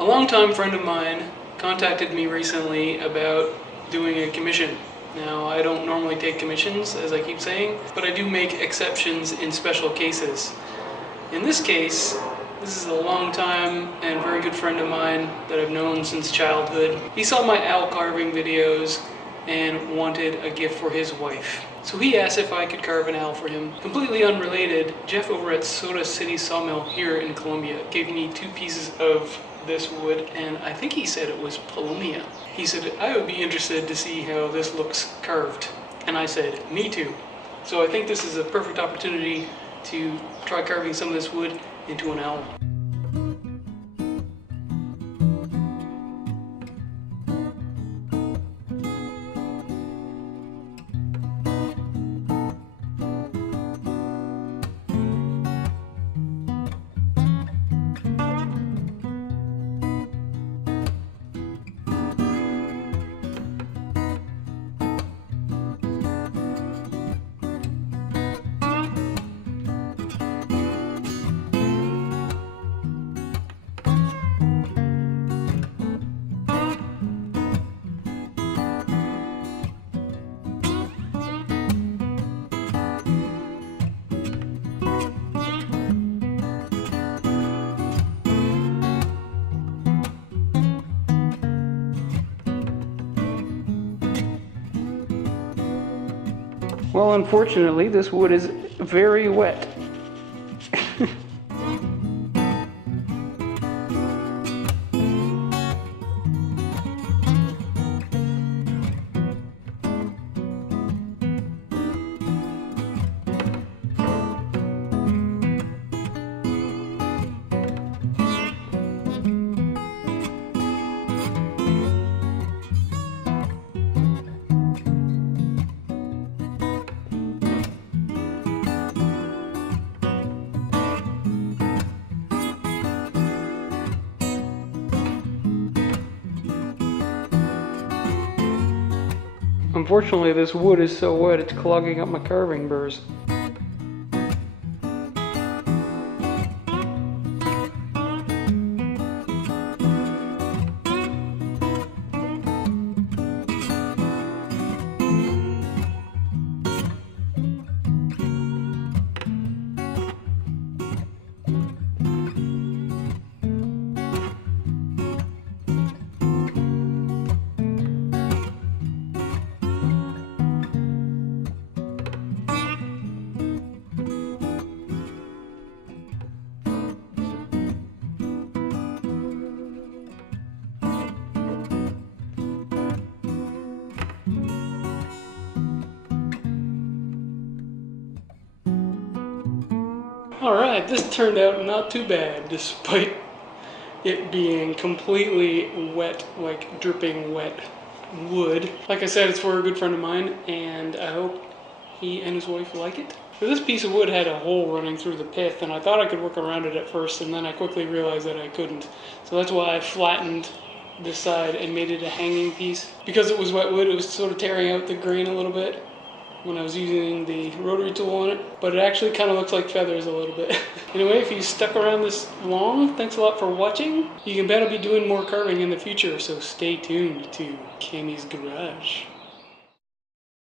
A longtime friend of mine contacted me recently about doing a commission. Now, I don't normally take commissions, as I keep saying, but I do make exceptions in special cases. In this case, this is a long time and very good friend of mine that I've known since childhood. He saw my owl carving videos and wanted a gift for his wife. So he asked if I could carve an owl for him. Completely unrelated, Jeff over at Soda City Sawmill here in Columbia gave me 2 pieces of this wood, and I think he said it was paulownia. He said, I would be interested to see how this looks carved. And I said, me too. So I think this is a perfect opportunity to try carving some of this wood into an owl. Well, unfortunately, this wood is very wet. Unfortunately, this wood is so wet it's clogging up my carving burrs. Alright, this turned out not too bad, despite it being completely wet, like dripping wet wood. Like I said, it's for a good friend of mine, and I hope he and his wife like it. So this piece of wood had a hole running through the pith, and I thought I could work around it at first, and then I quickly realized that I couldn't. So that's why I flattened this side and made it a hanging piece. Because it was wet wood, it was sort of tearing out the grain a little bit when I was using the rotary tool on it, but it actually kind of looks like feathers a little bit. Anyway, if you stuck around this long, thanks a lot for watching. You can bet I'll be doing more carving in the future, so stay tuned to Cammy's Garage.